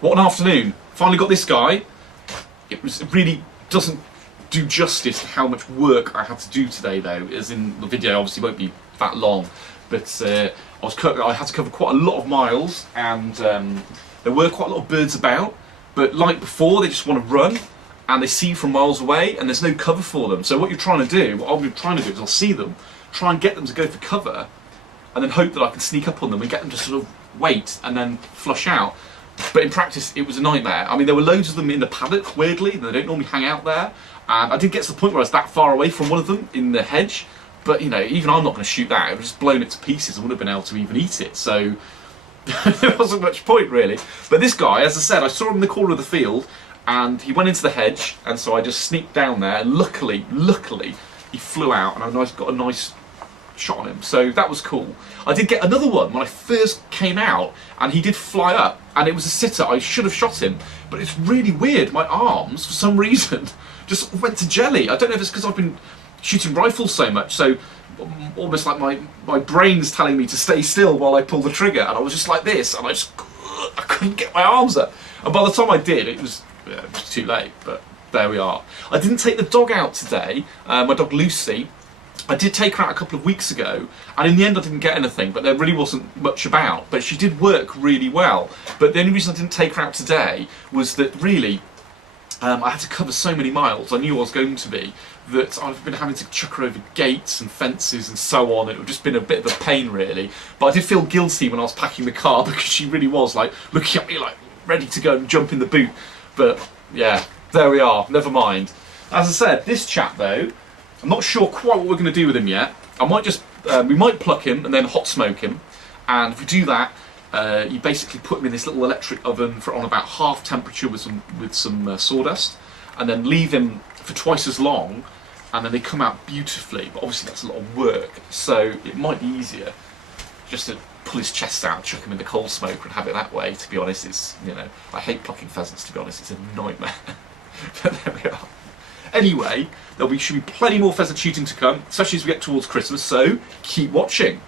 What an afternoon. Finally got this guy. It really doesn't do justice to how much work I had to do today though, as in the video obviously won't be that long, but I had to cover quite a lot of miles, and there were quite a lot of birds about, but like before, they just want to run and they see you from miles away and there's no cover for them. So what you're trying to do, what I'll be trying to do is I'll see them, try and get them to go for cover, and then hope that I can sneak up on them and get them to sort of wait and then flush out. But in practice, it was a nightmare. I mean, there were loads of them in the paddock, weirdly. They don't normally hang out there. And I did get to the point where I was that far away from one of them in the hedge. But, you know, even I'm not going to shoot that. It would have just blown it to pieces. I wouldn't have been able to even eat it. So there wasn't much point, really. But this guy, as I said, I saw him in the corner of the field. And he went into the hedge. And so I just sneaked down there. And luckily, he flew out. And I got a nice shot on him, so that was cool. I did get another one when I first came out, and he did fly up, and it was a sitter. I should have shot him, but it's really weird. My arms, for some reason, just went to jelly. I don't know if it's because I've been shooting rifles so much, so almost like my brain's telling me to stay still while I pull the trigger, and I was just like this, and I couldn't get my arms up. And by the time I did, it was too late, but there we are. I didn't take the dog out today, my dog Lucy. I did take her out a couple of weeks ago, and in the end I didn't get anything, but there really wasn't much about. But she did work really well. But the only reason I didn't take her out today was that really, I had to cover so many miles, I knew I was going to be, that I've been having to chuck her over gates and fences and so on. It would just been a bit of a pain, really. But I did feel guilty when I was packing the car, because she really was like looking at me like ready to go and jump in the boot. But yeah, there we are, never mind. As I said, this chap though, I'm not sure quite what we're going to do with him yet. I might just, we might pluck him and then hot smoke him. And if we do that, you basically put him in this little electric oven on about half temperature with some sawdust, and then leave him for twice as long, and then they come out beautifully. But obviously that's a lot of work, so it might be easier just to pull his chest out, chuck him in the coal smoker and have it that way. To be honest, it's, you know, I hate plucking pheasants, to be honest, it's a nightmare. But there we are. Anyway, should be plenty more pheasant shooting to come, especially as we get towards Christmas, so keep watching.